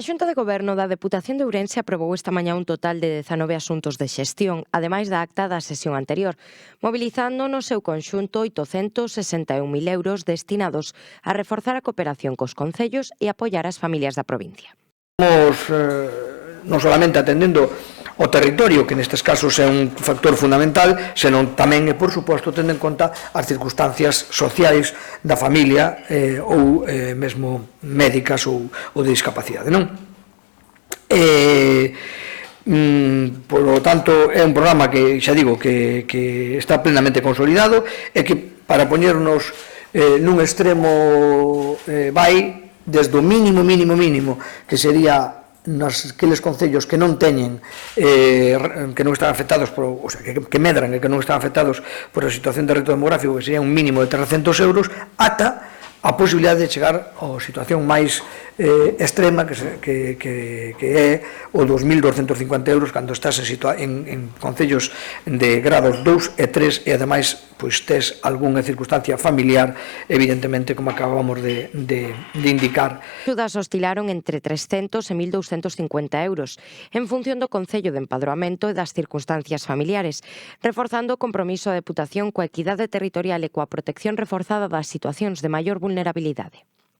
A Xunta de Goberno da Deputación de Ourense aprobou esta mañá un total de 19 asuntos de xestión, ademais da acta da sesión anterior, mobilizando no seu conxunto 861.000 euros destinados a reforzar a cooperación cos concellos e apoiar as familias da provincia. Estamos non solamente atendendo o territorio, que nestes casos é un factor fundamental, senón tamén, e por suposto, tendo en conta as circunstancias sociais da familia ou mesmo médicas ou de discapacidade, non? Por lo tanto, é un programa que, xa digo, que está plenamente consolidado e que, para poñernos nun extremo, vai desde o mínimo, que sería naqueles concellos que non teñen, que non están afectados, o sea, que medran e que non están afectados por a situación de reto demográfico, que sería un mínimo de 300 euros, ata a posibilidade de chegar a situación máis extrema, que é o 2.250 euros cando estás en concellos de grados 2 e 3 e ademais tes algunha circunstancia familiar, evidentemente, como acabamos de indicar. As axudas oscilaron entre 300 e 1.250 euros, en función do concello de empadroamento e das circunstancias familiares, reforzando o compromiso da Deputación coa equidade territorial e coa protección reforzada das situacións de maior vulnerabilidade.